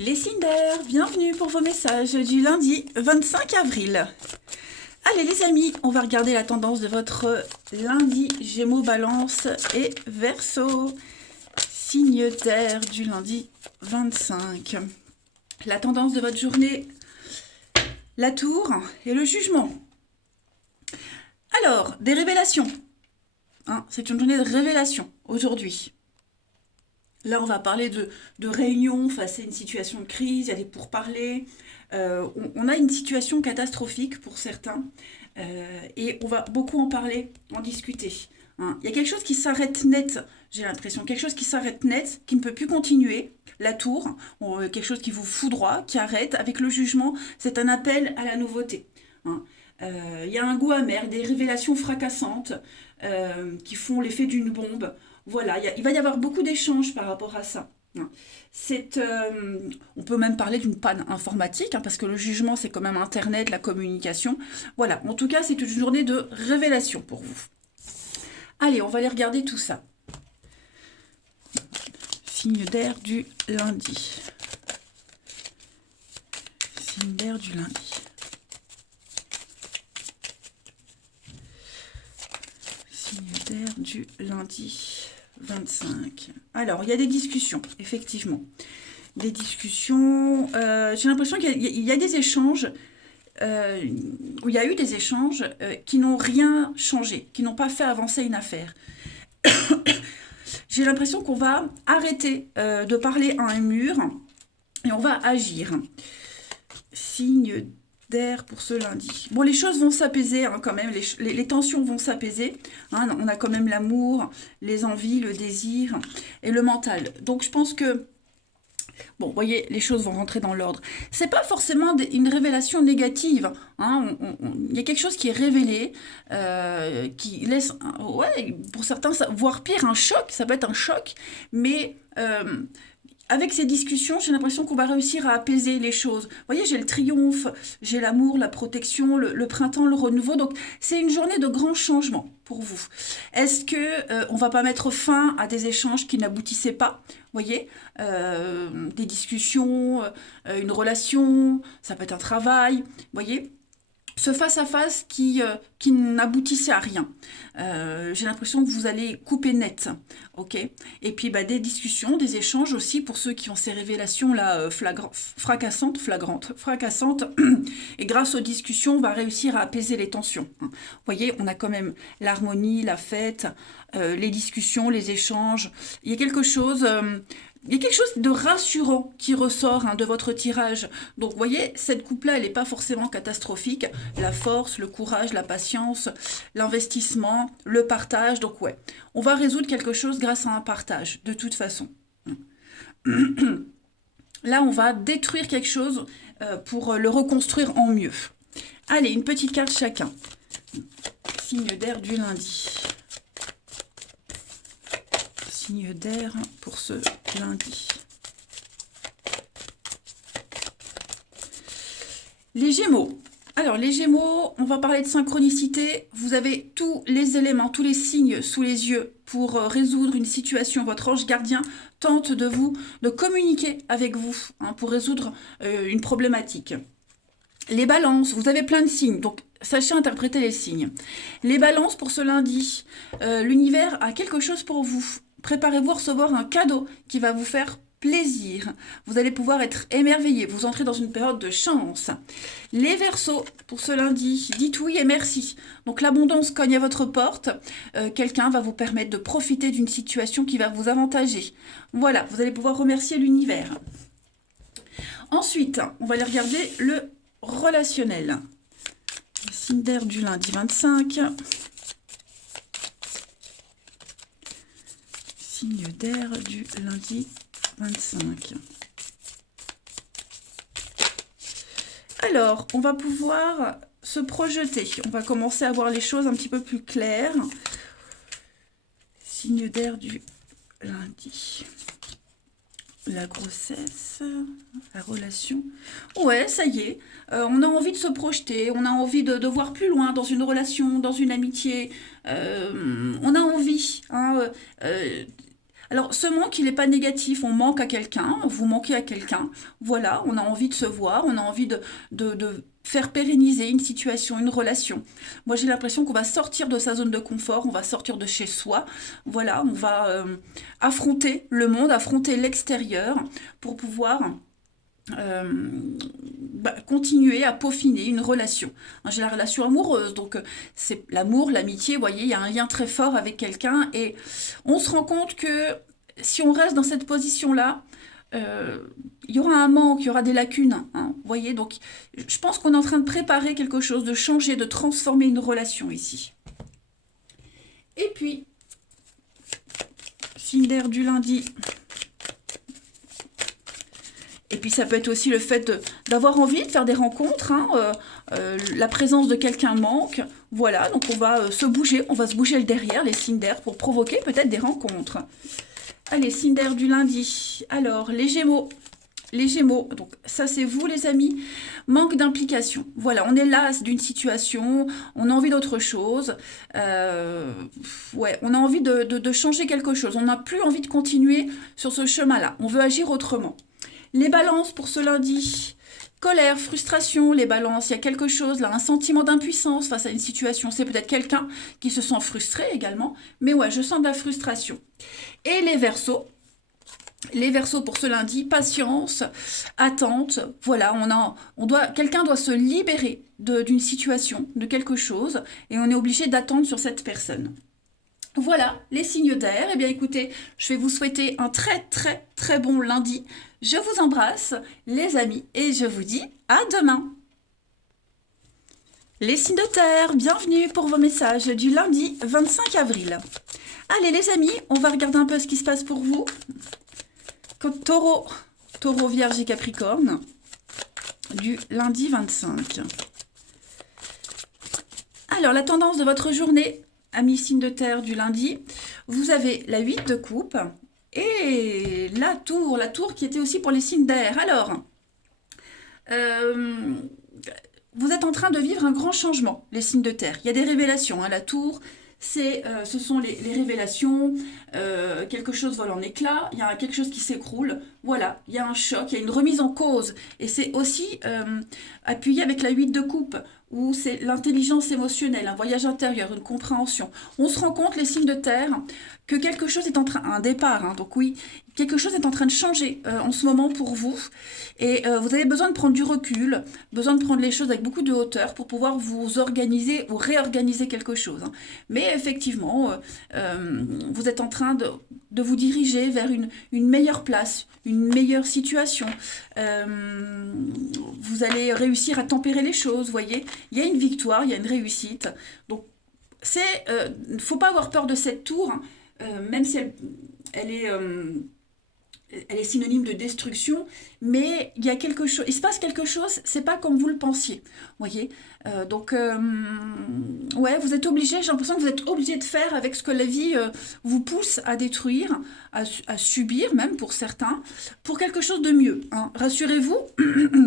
Les signes d'air, bienvenue pour vos messages du lundi 25 avril. Allez les amis, on va regarder la tendance de votre lundi Gémeaux, Balance et Verseau. Signe d'air du lundi 25. La tendance de votre journée, la tour et le jugement. Alors, des révélations. C'est une journée de révélation aujourd'hui. Là, on va parler de réunion face à une situation de crise, il y a des pourparlers. On a une situation catastrophique pour certains et on va beaucoup en parler, en discuter. Il y a quelque chose qui s'arrête net, j'ai l'impression, quelque chose qui s'arrête net, qui ne peut plus continuer. La tour, quelque chose qui vous foudroie, qui arrête. Avec le jugement, c'est un appel à la nouveauté. Il y a un goût amer, des révélations fracassantes qui font l'effet d'une bombe. Voilà, il va y avoir beaucoup d'échanges par rapport à ça. On peut même parler d'une panne informatique, parce que le jugement, c'est quand même Internet, la communication. Voilà, en tout cas, c'est une journée de révélation pour vous. Allez, on va aller regarder tout ça. Signe d'air du lundi. Signe d'air du lundi. Signe d'air du lundi 25. Alors, il y a des discussions, effectivement. Des discussions. J'ai l'impression qu'il y a des échanges, où il y a eu des échanges qui n'ont rien changé, qui n'ont pas fait avancer une affaire. J'ai l'impression qu'on va arrêter de parler à un mur et on va agir. Signe d'air pour ce lundi. Bon, les choses vont s'apaiser quand même, les tensions vont s'apaiser. On a quand même l'amour, les envies, le désir et le mental. Donc je pense que, bon, vous voyez, les choses vont rentrer dans l'ordre. C'est pas forcément une révélation négative. Il y a quelque chose qui est révélé, qui laisse, ouais, pour certains, voire pire, un choc. Ça peut être un choc, mais avec ces discussions, j'ai l'impression qu'on va réussir à apaiser les choses. Vous voyez, j'ai le triomphe, j'ai l'amour, la protection, le printemps, le renouveau. Donc, c'est une journée de grands changements pour vous. Est-ce que on va pas mettre fin à des échanges qui n'aboutissaient pas? Vous voyez, des discussions, une relation, ça peut être un travail. Vous voyez, ce face-à-face qui n'aboutissait à rien. J'ai l'impression que vous allez couper net, ok? Et puis des discussions, des échanges aussi pour ceux qui ont ces révélations-là fracassantes. Et grâce aux discussions, on va réussir à apaiser les tensions. Vous voyez, on a quand même l'harmonie, la fête, les discussions, les échanges. Il y a quelque chose... il y a quelque chose de rassurant qui ressort de votre tirage. Donc, vous voyez, cette coupe-là, elle n'est pas forcément catastrophique. La force, le courage, la patience, l'investissement, le partage. Donc, ouais, on va résoudre quelque chose grâce à un partage, de toute façon. Là, on va détruire quelque chose pour le reconstruire en mieux. Allez, une petite carte chacun. Signe d'air du lundi. Signe d'air pour ce lundi. Les Gémeaux. Alors, les Gémeaux, on va parler de synchronicité. Vous avez tous les éléments, tous les signes sous les yeux pour résoudre une situation. Votre ange gardien tente de communiquer avec vous pour résoudre une problématique. Les balances, vous avez plein de signes, donc sachez interpréter les signes. Les balances pour ce lundi, l'univers a quelque chose pour vous. Préparez-vous à recevoir un cadeau qui va vous faire plaisir. Vous allez pouvoir être émerveillé, vous entrez dans une période de chance. Les Verseaux, pour ce lundi, dites oui et merci. Donc l'abondance cogne à votre porte. Quelqu'un va vous permettre de profiter d'une situation qui va vous avantager. Voilà, vous allez pouvoir remercier l'univers. Ensuite, on va aller regarder le relationnel. Le signe d'air du lundi 25. Signe d'air du lundi 25. Alors, on va pouvoir se projeter. On va commencer à voir les choses un petit peu plus claires. Signe d'air du lundi. La grossesse, la relation. Ouais, ça y est. On a envie de se projeter, on a envie de voir plus loin dans une relation, dans une amitié. On a envie. Alors, ce manque, il n'est pas négatif. On manque à quelqu'un, vous manquez à quelqu'un. Voilà, on a envie de se voir, on a envie de faire pérenniser une situation, une relation. Moi, j'ai l'impression qu'on va sortir de sa zone de confort, on va sortir de chez soi. Voilà, on va affronter le monde, affronter l'extérieur pour pouvoir euh, continuer à peaufiner une relation. Hein, j'ai la relation amoureuse, donc c'est l'amour, l'amitié, vous voyez, il y a un lien très fort avec quelqu'un et on se rend compte que si on reste dans cette position-là, euh, il y aura un manque, il y aura des lacunes, hein, vous voyez, donc je pense qu'on est en train de préparer quelque chose, de changer, de transformer une relation ici. Et puis, signe d'air du lundi. Et puis ça peut être aussi le fait d'avoir envie de faire des rencontres, hein, la présence de quelqu'un manque, voilà, donc on va se bouger, on va se bouger le derrière, les signes d'air, pour provoquer peut-être des rencontres. Allez, signe d'air du lundi. Alors, les Gémeaux. Les Gémeaux, donc ça c'est vous les amis, manque d'implication. Voilà, on est las d'une situation, on a envie d'autre chose, ouais, on a envie de changer quelque chose, on n'a plus envie de continuer sur ce chemin-là, on veut agir autrement. Les balances pour ce lundi. Colère, frustration, les balances, il y a quelque chose là, un sentiment d'impuissance face à une situation. C'est peut-être quelqu'un qui se sent frustré également, mais ouais, je sens de la frustration. Et les Verseaux. Les Verseaux pour ce lundi, patience, attente, voilà, quelqu'un doit se libérer d'une situation, de quelque chose, et on est obligé d'attendre sur cette personne. Voilà, les signes d'air. Eh bien écoutez, je vais vous souhaiter un très très très bon lundi. Je vous embrasse, les amis, et je vous dis à demain. Les signes de terre, bienvenue pour vos messages du lundi 25 avril. Allez les amis, on va regarder un peu ce qui se passe pour vous. Taureau, Vierge et Capricorne, du lundi 25. Alors, la tendance de votre journée, amis signes de terre du lundi, vous avez la 8 de coupe et la tour qui était aussi pour les signes d'air. Alors, vous êtes en train de vivre un grand changement, les signes de terre. Il y a des révélations, hein, la tour, ce sont les révélations, quelque chose vole en éclats, il y a quelque chose qui s'écroule, voilà, il y a un choc, il y a une remise en cause. Et c'est aussi appuyé avec la 8 de coupe, où c'est l'intelligence émotionnelle, un voyage intérieur, une compréhension. On se rend compte, les signes de terre, que quelque chose est en train, un départ, hein, donc oui, quelque chose est en train de changer en ce moment pour vous. Et vous avez besoin de prendre du recul, besoin de prendre les choses avec beaucoup de hauteur pour pouvoir vous organiser ou réorganiser quelque chose. Hein. Mais effectivement, vous êtes en train de vous diriger vers une meilleure place, une meilleure situation. Vous allez réussir à tempérer les choses, vous voyez. Il y a une victoire, il y a une réussite. Donc, ne faut pas avoir peur de cette tour, hein, même si elle est synonyme de destruction, mais il y a quelque chose, il se passe quelque chose, c'est pas comme vous le pensiez, voyez. Donc, ouais, vous êtes obligé, j'ai l'impression que vous êtes obligé de faire avec ce que la vie vous pousse à détruire, à subir même pour certains, pour quelque chose de mieux. Hein. Rassurez-vous,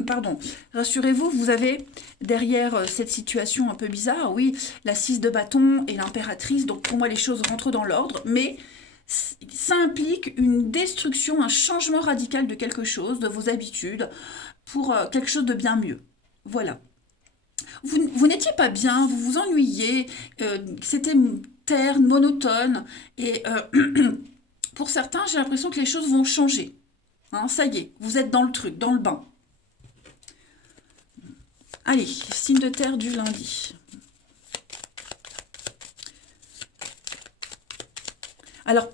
pardon, rassurez-vous, vous avez derrière cette situation un peu bizarre, oui, la 6 de bâton et l'impératrice, donc pour moi les choses rentrent dans l'ordre, mais ça implique une destruction, un changement radical de quelque chose, de vos habitudes, pour quelque chose de bien mieux. Voilà. Vous n'étiez pas bien, vous vous ennuyiez, c'était terne, monotone, et pour certains, j'ai l'impression que les choses vont changer. Hein, ça y est, vous êtes dans le truc, dans le bain. Allez, signe de terre du lundi. Alors,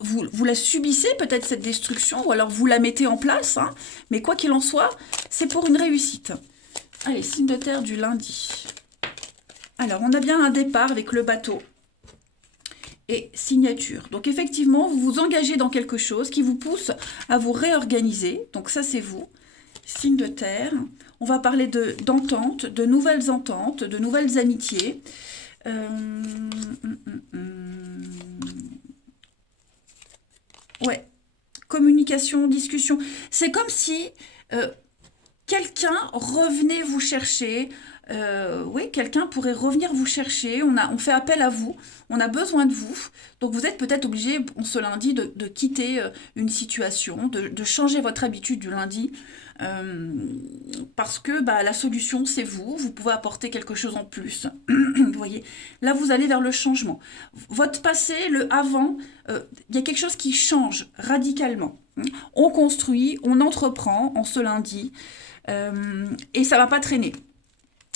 vous la subissez peut-être cette destruction, ou alors vous la mettez en place, hein, mais quoi qu'il en soit, c'est pour une réussite. Allez, signe de terre du lundi. Alors, on a bien un départ avec le bateau et signature. Donc, effectivement, vous vous engagez dans quelque chose qui vous pousse à vous réorganiser. Donc, ça, c'est vous. Signe de terre. On va parler d'entente, de nouvelles ententes, de nouvelles amitiés. Ouais, communication, discussion. C'est comme si quelqu'un revenait vous chercher, oui, quelqu'un pourrait revenir vous chercher, on fait appel à vous, on a besoin de vous, donc vous êtes peut-être obligé ce lundi de quitter une situation, de changer votre habitude du lundi, euh, parce que bah, la solution c'est vous pouvez apporter quelque chose en plus. Vous voyez, là vous allez vers le changement. Votre passé, le avant, il y a quelque chose qui change radicalement. On construit, on entreprend en ce lundi, et ça va pas traîner.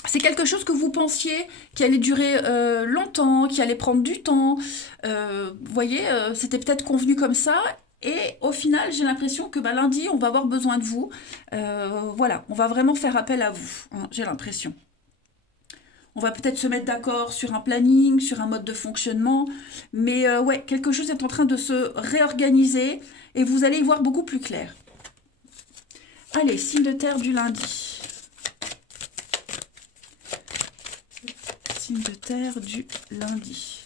C'est quelque chose que vous pensiez qui allait durer longtemps, qui allait prendre du temps. Vous voyez, c'était peut-être convenu comme ça. Et au final, j'ai l'impression que bah, lundi, on va avoir besoin de vous. Voilà, on va vraiment faire appel à vous, hein, j'ai l'impression. On va peut-être se mettre d'accord sur un planning, sur un mode de fonctionnement. Mais ouais, quelque chose est en train de se réorganiser et vous allez y voir beaucoup plus clair. Allez, signe de terre du lundi. Signe de terre du lundi.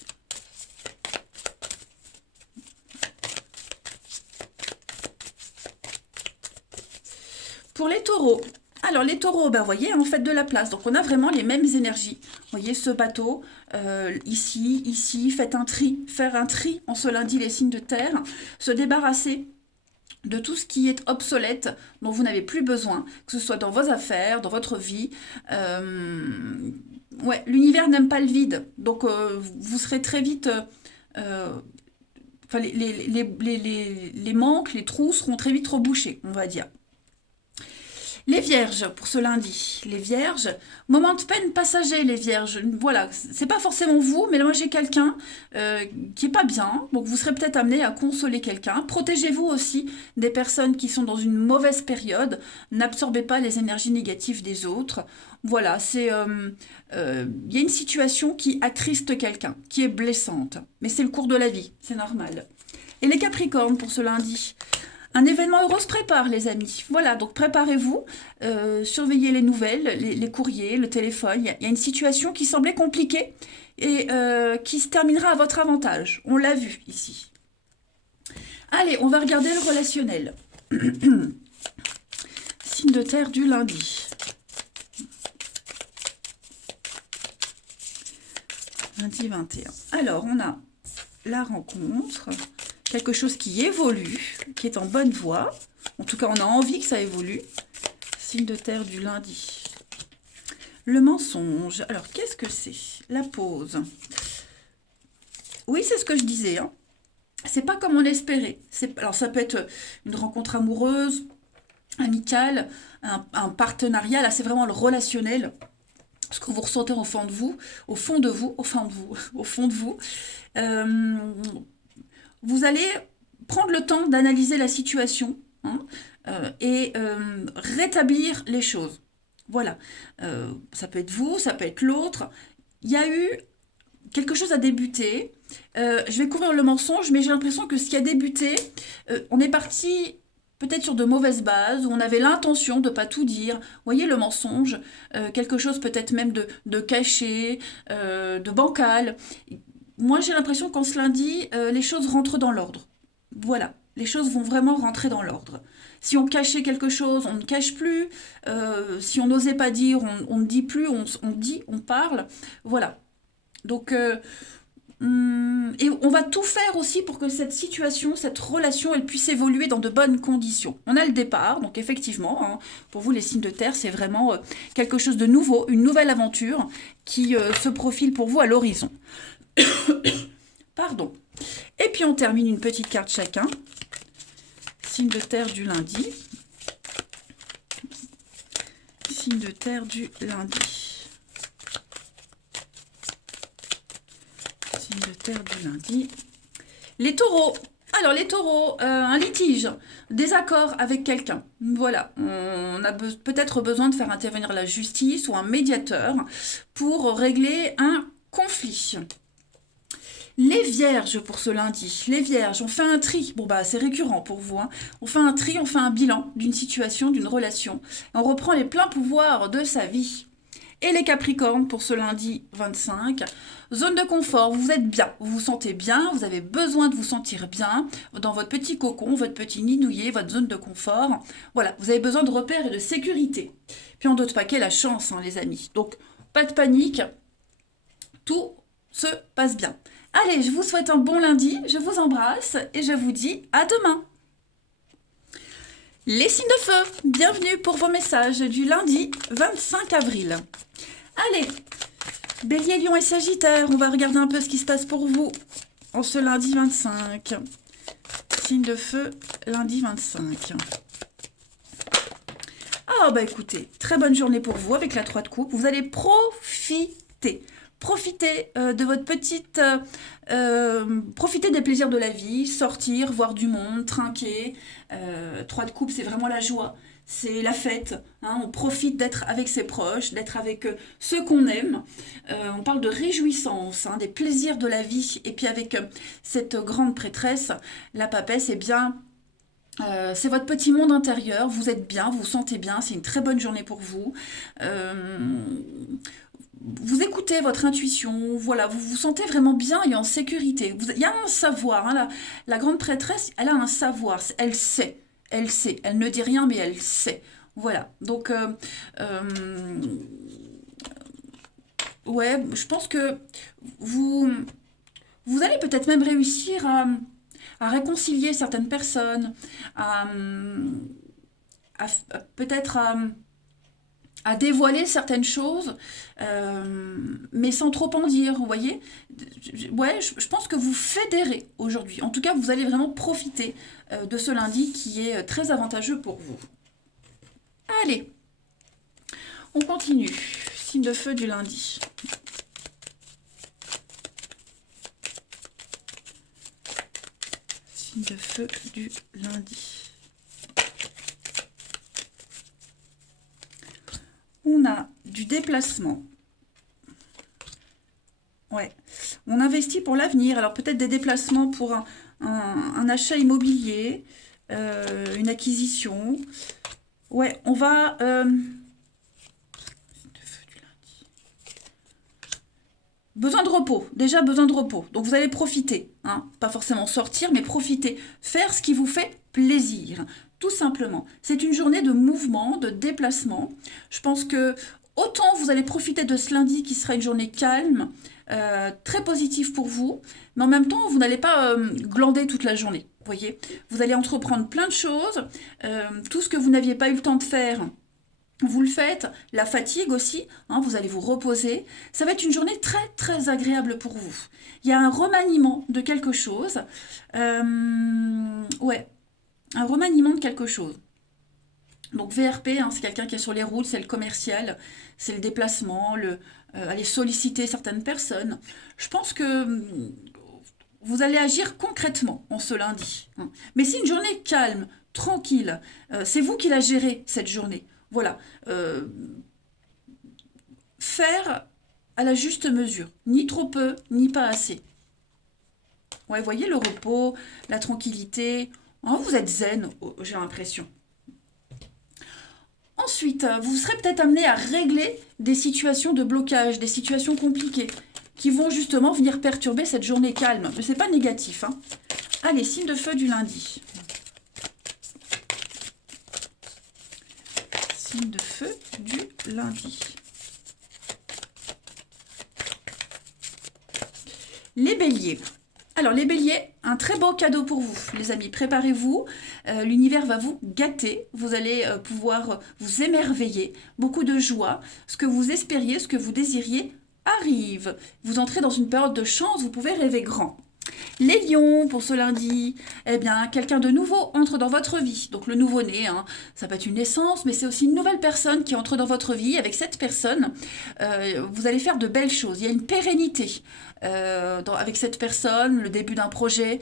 Pour les taureaux. Alors les taureaux, ben, vous voyez, en fait de la place. Donc on a vraiment les mêmes énergies. Vous voyez ce bateau, ici, ici, faites un tri. Faire un tri en ce lundi, les signes de terre. Se débarrasser de tout ce qui est obsolète, dont vous n'avez plus besoin, que ce soit dans vos affaires, dans votre vie. Ouais, l'univers n'aime pas le vide, donc vous serez très vite... Enfin, les manques, les trous seront très vite rebouchés, on va dire. Les vierges, pour ce lundi, les vierges, moment de peine passager, les vierges, voilà, c'est pas forcément vous, mais là, moi j'ai quelqu'un qui est pas bien, donc vous serez peut-être amené à consoler quelqu'un. Protégez-vous aussi des personnes qui sont dans une mauvaise période, n'absorbez pas les énergies négatives des autres. Voilà, il y a une situation qui attriste quelqu'un, qui est blessante, mais c'est le cours de la vie, c'est normal. Et les capricornes, pour ce lundi, un événement heureux se prépare, les amis. Voilà, donc préparez-vous, surveillez les nouvelles, les courriers, le téléphone. Il y a une situation qui semblait compliquée et qui se terminera à votre avantage. On l'a vu ici. Allez, on va regarder le relationnel. Signe de terre du lundi. Lundi 21. Alors, on a la rencontre, quelque chose qui évolue, qui est en bonne voie. En tout cas, on a envie que ça évolue. Signe de terre du lundi. Le mensonge. Alors, qu'est-ce que c'est? La pause. Oui, c'est ce que je disais. Hein. C'est pas comme on l'espérait. Alors, ça peut être une rencontre amoureuse, amicale, un partenariat. Là, c'est vraiment le relationnel. Ce que vous ressentez au fond de vous, au fond de vous, au fond de vous, au fond de vous. Vous allez prendre le temps d'analyser la situation, hein, et rétablir les choses. Voilà. Ça peut être vous, ça peut être l'autre. Il y a eu quelque chose à débuter. Je vais couvrir le mensonge, mais j'ai l'impression que ce qui a débuté, on est parti peut-être sur de mauvaises bases, où on avait l'intention de ne pas tout dire. Vous voyez, le mensonge, quelque chose peut-être même de caché, de bancal. Moi, j'ai l'impression qu'en ce lundi, les choses rentrent dans l'ordre. Voilà, les choses vont vraiment rentrer dans l'ordre. Si on cachait quelque chose, on ne cache plus. Si on n'osait pas dire, on ne dit plus, on dit, on parle. Voilà. Donc, et on va tout faire aussi pour que cette situation, cette relation, elle puisse évoluer dans de bonnes conditions. On a le départ, donc effectivement, hein, pour vous les signes de terre, c'est vraiment quelque chose de nouveau, une nouvelle aventure qui se profile pour vous à l'horizon. Pardon. Et puis on termine une petite carte chacun. Signe de terre du lundi. Signe de terre du lundi. Signe de terre du lundi. Les taureaux. Alors les taureaux, un litige, désaccord avec quelqu'un. Voilà, on a peut-être besoin de faire intervenir la justice ou un médiateur pour régler un conflit. Les vierges pour ce lundi, les vierges, on fait un tri, bon bah c'est récurrent pour vous, hein. On fait un tri, on fait un bilan d'une situation, d'une relation, on reprend les pleins pouvoirs de sa vie. Et les capricornes pour ce lundi 25, zone de confort, vous êtes bien, vous vous sentez bien, vous avez besoin de vous sentir bien dans votre petit cocon, votre petit nid douillet, votre zone de confort. Voilà, vous avez besoin de repères et de sécurité. Puis en d'autres paquets, la chance, hein, les amis. Donc pas de panique, tout se passe bien. Allez, je vous souhaite un bon lundi, je vous embrasse et je vous dis à demain. Les signes de feu, bienvenue pour vos messages du lundi 25 avril. Allez, Bélier, Lion et Sagittaire, on va regarder un peu ce qui se passe pour vous en ce lundi 25. Signe de feu, lundi 25. Ah bah écoutez, très bonne journée pour vous avec la 3 de coupe. Vous allez profiter. Profitez de votre petite... profitez des plaisirs de la vie, sortir, voir du monde, trinquer. 3 de coupe, c'est vraiment la joie. C'est la fête. Hein, on profite d'être avec ses proches, d'être avec ceux qu'on aime. On parle de réjouissance, hein, des plaisirs de la vie. Et puis avec cette grande prêtresse, la papesse, eh bien... c'est votre petit monde intérieur, vous êtes bien, vous vous sentez bien, c'est une très bonne journée pour vous. Vous écoutez votre intuition, voilà, vous vous sentez vraiment bien et en sécurité. Il y a un savoir, hein, la grande prêtresse, elle a un savoir, elle sait, elle ne dit rien mais elle sait. Voilà, donc ouais, je pense que vous, vous allez peut-être même réussir à réconcilier certaines personnes, à, peut-être à dévoiler certaines choses, mais sans trop en dire, vous voyez. Ouais, je pense que vous fédérez aujourd'hui. En tout cas, vous allez vraiment profiter de ce lundi qui est très avantageux pour vous. Allez, on continue. Signe de feu du lundi. Signe de feu du lundi. On a du déplacement. Ouais. On investit pour l'avenir. Alors peut-être des déplacements pour un achat immobilier, une acquisition. Ouais, on va... Besoin de repos, déjà besoin de repos. Donc vous allez profiter, hein, pas forcément sortir, mais profiter, faire ce qui vous fait plaisir, tout simplement. C'est une journée de mouvement, de déplacement. Je pense que autant vous allez profiter de ce lundi qui sera une journée calme, très positive pour vous, mais en même temps, vous n'allez pas glander toute la journée, vous voyez. Vous allez entreprendre plein de choses, tout ce que vous n'aviez pas eu le temps de faire, vous le faites, la fatigue aussi, hein, vous allez vous reposer. Ça va être une journée très très agréable pour vous. Il y a un remaniement de quelque chose. Ouais, un remaniement de quelque chose. Donc VRP, hein, c'est quelqu'un qui est sur les routes, c'est le commercial, c'est le déplacement, aller solliciter certaines personnes. Je pense que vous allez agir concrètement en ce lundi. Hein. Mais c'est une journée calme, tranquille. C'est vous qui la gérez cette journée. Voilà, faire à la juste mesure, ni trop peu, ni pas assez. Ouais, voyez le repos, la tranquillité, hein, vous êtes zen, j'ai l'impression. Ensuite, vous serez peut-être amené à régler des situations de blocage, des situations compliquées, qui vont justement venir perturber cette journée calme. Mais c'est pas négatif, hein. Allez, signe de feu du lundi. De feu du lundi. Les béliers. Alors les béliers, un très beau cadeau pour vous, les amis. Préparez-vous, l'univers va vous gâter, vous allez pouvoir vous émerveiller, beaucoup de joie, ce que vous espériez, ce que vous désiriez arrive. Vous entrez dans une période de chance, vous pouvez rêver grand. Les lions, pour ce lundi, eh bien, quelqu'un de nouveau entre dans votre vie. Donc le nouveau-né, hein, ça peut être une naissance, mais c'est aussi une nouvelle personne qui entre dans votre vie. Avec cette personne, vous allez faire de belles choses. Il y a une pérennité avec cette personne, le début d'un projet.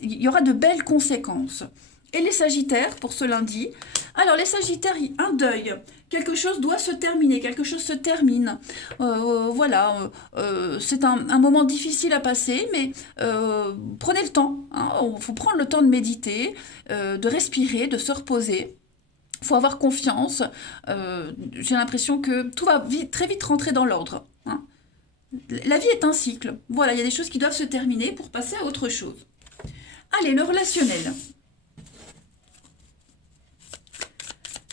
Il y aura de belles conséquences. Et les sagittaires, pour ce lundi. Alors les sagittaires, un deuil. Quelque chose doit se terminer, quelque chose se termine. Voilà, c'est un moment difficile à passer, mais prenez le temps. Il faut prendre le temps de méditer, de respirer, de se reposer. Il faut avoir confiance. J'ai l'impression que tout va très vite rentrer dans l'ordre. Hein. La vie est un cycle. Voilà, il y a des choses qui doivent se terminer pour passer à autre chose. Allez, le relationnel.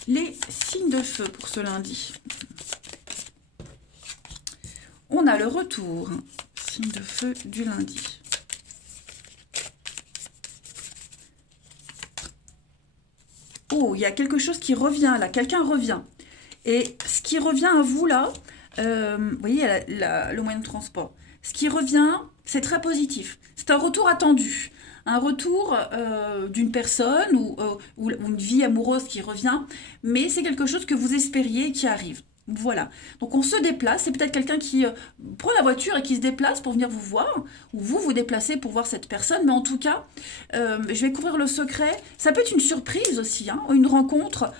Les signes de feu pour ce lundi. On a le retour, signe de feu du lundi. Oh, il y a quelque chose qui revient là, quelqu'un revient. Et ce qui revient à vous là, vous voyez le moyen de transport. Ce qui revient, c'est très positif. C'est un retour attendu. Un retour d'une personne ou une vie amoureuse qui revient, mais c'est quelque chose que vous espériez et qui arrive. Voilà. Donc on se déplace, c'est peut-être quelqu'un qui prend la voiture et qui se déplace pour venir vous voir, ou vous vous déplacez pour voir cette personne, mais en tout cas, je vais couvrir le secret. Ça peut être une surprise aussi, hein, une rencontre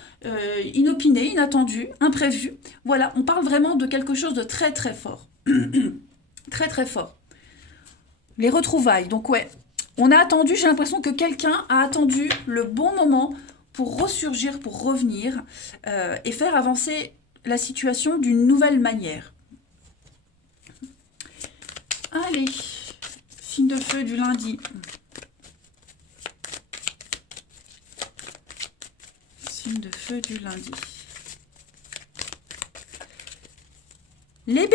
inopinée, inattendue, imprévue. Voilà, on parle vraiment de quelque chose de très très fort. Très très fort. Les retrouvailles, donc ouais, on a attendu, j'ai l'impression que quelqu'un a attendu le bon moment pour ressurgir, pour revenir et faire avancer la situation d'une nouvelle manière. Allez, signe de feu du lundi. Signe de feu du lundi. Les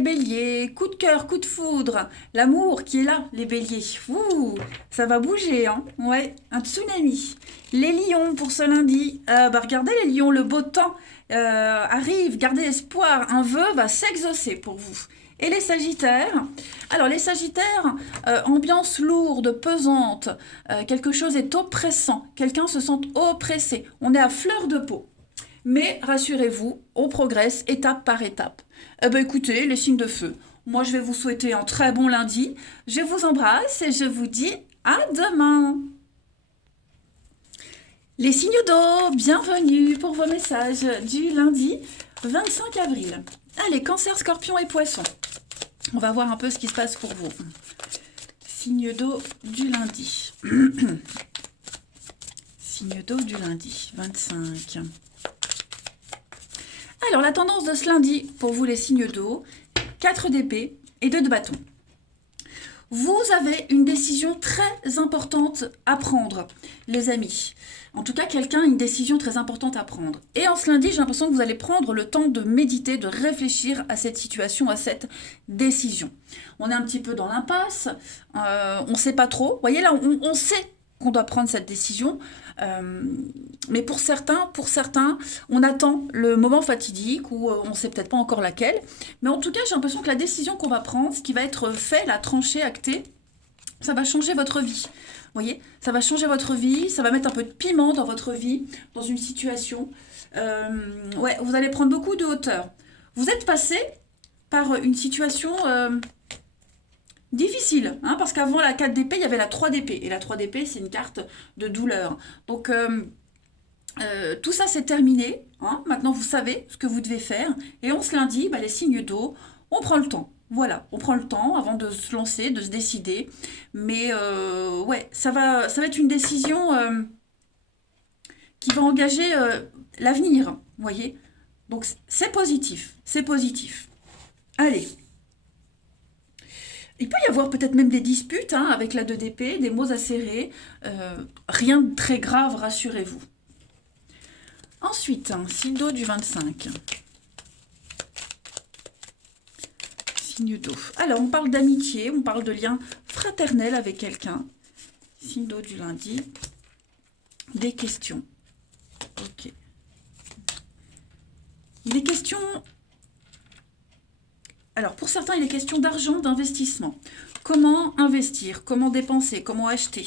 béliers, coup de cœur, coup de foudre, l'amour qui est là, les béliers. Ouh, ça va bouger, hein. Ouais, un tsunami. Les lions pour ce lundi. Regardez les lions, le beau temps arrive, gardez espoir, un vœu va s'exaucer pour vous. Et les sagittaires, alors les sagittaires, ambiance lourde, pesante, quelque chose est oppressant, quelqu'un se sent oppressé, on est à fleur de peau. Mais rassurez-vous, on progresse étape par étape. Écoutez, les signes de feu, moi je vais vous souhaiter un très bon lundi. Je vous embrasse et je vous dis à demain. Les signes d'eau, bienvenue pour vos messages du lundi 25 avril. Allez, cancer, scorpion et poisson. On va voir un peu ce qui se passe pour vous. Signe d'eau du lundi. Signe d'eau du lundi 25. Alors, la tendance de ce lundi, pour vous les signes d'eau, 4 d'épée et 2 de bâton. Vous avez une décision très importante à prendre, les amis. En tout cas, quelqu'un a une décision très importante à prendre. Et en ce lundi, j'ai l'impression que vous allez prendre le temps de méditer, de réfléchir à cette situation, à cette décision. On est un petit peu dans l'impasse, on ne sait pas trop. Vous voyez là, on sait qu'on doit prendre cette décision. Mais pour certains, on attend le moment fatidique ou on ne sait peut-être pas encore laquelle. Mais en tout cas, j'ai l'impression que la décision qu'on va prendre, ce qui va être fait, la tranchée, actée, ça va changer votre vie. Vous voyez, ça va changer votre vie, ça va mettre un peu de piment dans votre vie, dans une situation. Ouais, vous allez prendre beaucoup de hauteur. Vous êtes passé par une situation difficile, hein, parce qu'avant la 4 d'épée, il y avait la 3 d'épée. Et la 3 d'épée, c'est une carte de douleur. Donc, tout ça, c'est terminé. Hein. Maintenant, vous savez ce que vous devez faire. Et on se lundi, les signes d'eau, on prend le temps. Voilà, on prend le temps avant de se lancer, de se décider. Mais, ouais, ça va être une décision qui va engager l'avenir, vous voyez. Donc, c'est positif, c'est positif. Allez. Il peut y avoir peut-être même des disputes hein, avec la 2 d'épée, des mots acérés. Rien de très grave, rassurez-vous. Ensuite, signe d'eau du 25. Signe d'eau. Alors, on parle d'amitié, on parle de lien fraternel avec quelqu'un. Signe d'eau du lundi. Des questions. Ok. Il est question... Alors, pour certains, il est question d'argent, d'investissement. Comment investir? Comment dépenser? Comment acheter?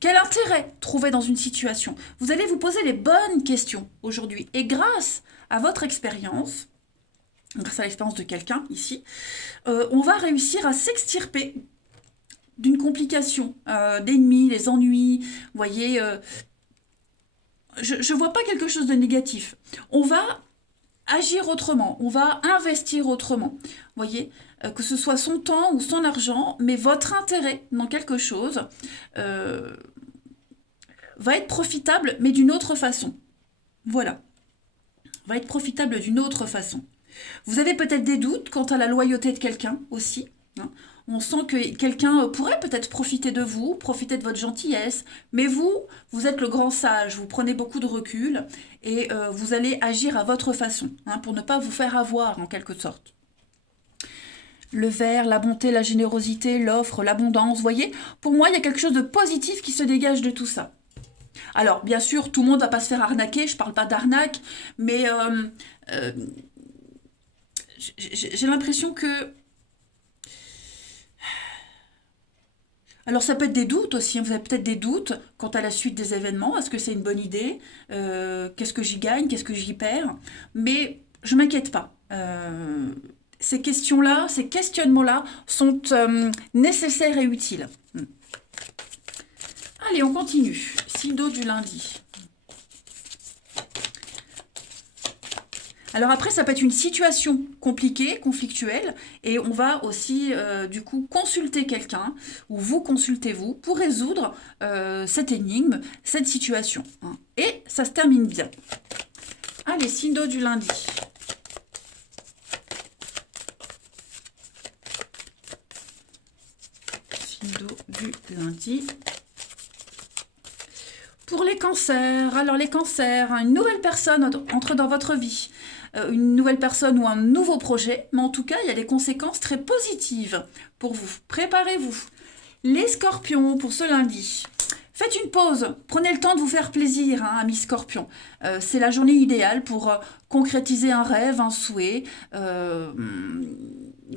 Quel intérêt trouver dans une situation? Vous allez vous poser les bonnes questions aujourd'hui. Et grâce à votre expérience, grâce à l'expérience de quelqu'un ici, on va réussir à s'extirper d'une complication, d'ennemis, les ennuis. Vous voyez, je ne vois pas quelque chose de négatif. On va agir autrement, on va investir autrement. Vous voyez, que ce soit son temps ou son argent, mais votre intérêt dans quelque chose va être profitable, mais d'une autre façon. Voilà, va être profitable d'une autre façon. Vous avez peut-être des doutes quant à la loyauté de quelqu'un aussi. Hein. On sent que quelqu'un pourrait peut-être profiter de vous, profiter de votre gentillesse, mais vous êtes le grand sage, vous prenez beaucoup de recul et vous allez agir à votre façon, hein, pour ne pas vous faire avoir en quelque sorte. Le vert, la bonté, la générosité, l'offre, l'abondance, vous voyez? Pour moi, il y a quelque chose de positif qui se dégage de tout ça. Alors, bien sûr, tout le monde ne va pas se faire arnaquer, je ne parle pas d'arnaque, mais euh, j'ai l'impression que... Alors, ça peut être des doutes aussi, hein. Vous avez peut-être des doutes quant à la suite des événements. Est-ce que c'est une bonne idée? Qu'est-ce que j'y gagne? Qu'est-ce que j'y perds? Mais je m'inquiète pas. Ces questions-là, ces questionnements-là sont nécessaires et utiles. Allez, on continue. Signe d'eau du lundi. Alors après, ça peut être une situation compliquée, conflictuelle, et on va aussi, du coup, consulter quelqu'un, ou vous consultez vous, pour résoudre cette énigme, cette situation, hein. Et ça se termine bien. Allez, signe d'eau du lundi. Signe d'eau du lundi. Pour les cancers, alors les cancers, hein, une nouvelle personne entre dans votre vie. Une nouvelle personne ou un nouveau projet, mais en tout cas, il y a des conséquences très positives pour vous. Préparez-vous. Les scorpions, pour ce lundi, faites une pause, prenez le temps de vous faire plaisir, hein, amis scorpions. C'est la journée idéale pour concrétiser un rêve, un souhait.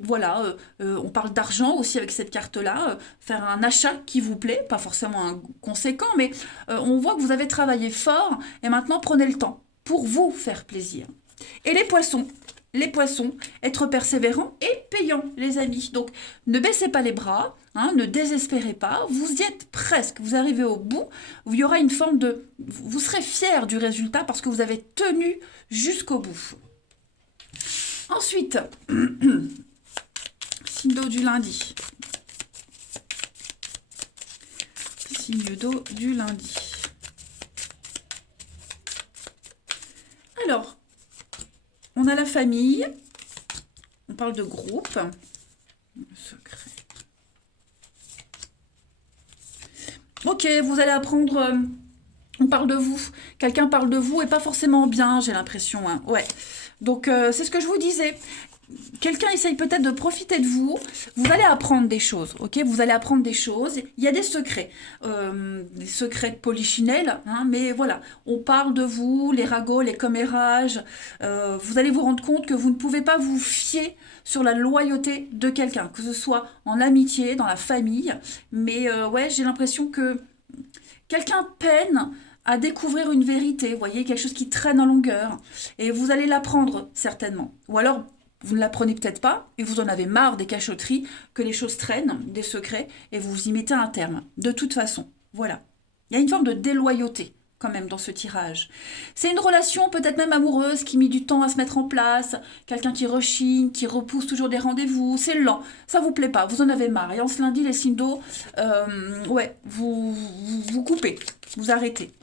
Voilà, on parle d'argent aussi avec cette carte-là, faire un achat qui vous plaît, pas forcément un conséquent, mais on voit que vous avez travaillé fort et maintenant prenez le temps pour vous faire plaisir. Et les poissons, être persévérants et payants, les amis. Donc, ne baissez pas les bras, hein, ne désespérez pas, vous y êtes presque, vous arrivez au bout, il y aura une forme de... Vous serez fiers du résultat parce que vous avez tenu jusqu'au bout. Ensuite, signe d'eau du lundi. Signe d'eau du lundi. Alors, on a la famille, on parle de groupe, secret. Ok, vous allez apprendre, on parle de vous, quelqu'un parle de vous et pas forcément bien, j'ai l'impression, hein. Ouais, donc c'est ce que je vous disais. Quelqu'un essaye peut-être de profiter de vous, vous allez apprendre des choses, ok? Vous allez apprendre des choses, il y a des secrets de polichinelle, hein, mais voilà, on parle de vous, les ragots, les commérages, vous allez vous rendre compte que vous ne pouvez pas vous fier sur la loyauté de quelqu'un, que ce soit en amitié, dans la famille, mais ouais, j'ai l'impression que quelqu'un peine à découvrir une vérité, vous voyez, quelque chose qui traîne en longueur, et vous allez l'apprendre certainement, ou alors vous ne l'apprenez peut-être pas et vous en avez marre des cachotteries, que les choses traînent, des secrets, et vous vous y mettez un terme. De toute façon, voilà. Il y a une forme de déloyauté quand même dans ce tirage. C'est une relation peut-être même amoureuse qui met du temps à se mettre en place, quelqu'un qui rechigne, qui repousse toujours des rendez-vous, c'est lent, ça vous plaît pas, vous en avez marre. Et en ce lundi, les signes d'eau, ouais, vous coupez, vous arrêtez.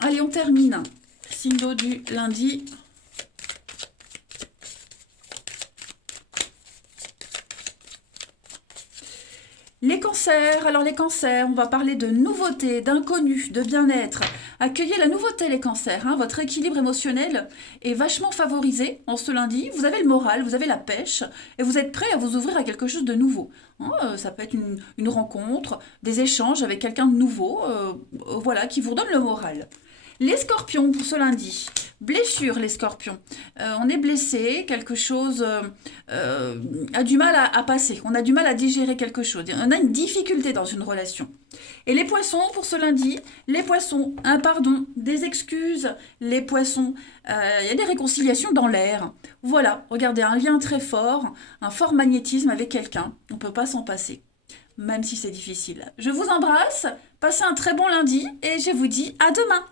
Allez, on termine. Signe d'eau du lundi. Les cancers, alors les cancers, on va parler de nouveautés, d'inconnus, de bien-être. Accueillez la nouveauté les cancers, hein, votre équilibre émotionnel est vachement favorisé en ce lundi. Vous avez le moral, vous avez la pêche et vous êtes prêt à vous ouvrir à quelque chose de nouveau. Hein, ça peut être une rencontre, des échanges avec quelqu'un de nouveau, voilà, qui vous redonne le moral. Les scorpions pour ce lundi. Blessure, les scorpions. On est blessé, quelque chose a du mal à passer. On a du mal à digérer quelque chose. On a une difficulté dans une relation. Et les poissons, pour ce lundi, les poissons, un pardon, des excuses, les poissons, il y a des réconciliations dans l'air. Voilà, regardez, un lien très fort, un fort magnétisme avec quelqu'un. On ne peut pas s'en passer, même si c'est difficile. Je vous embrasse, passez un très bon lundi et je vous dis à demain.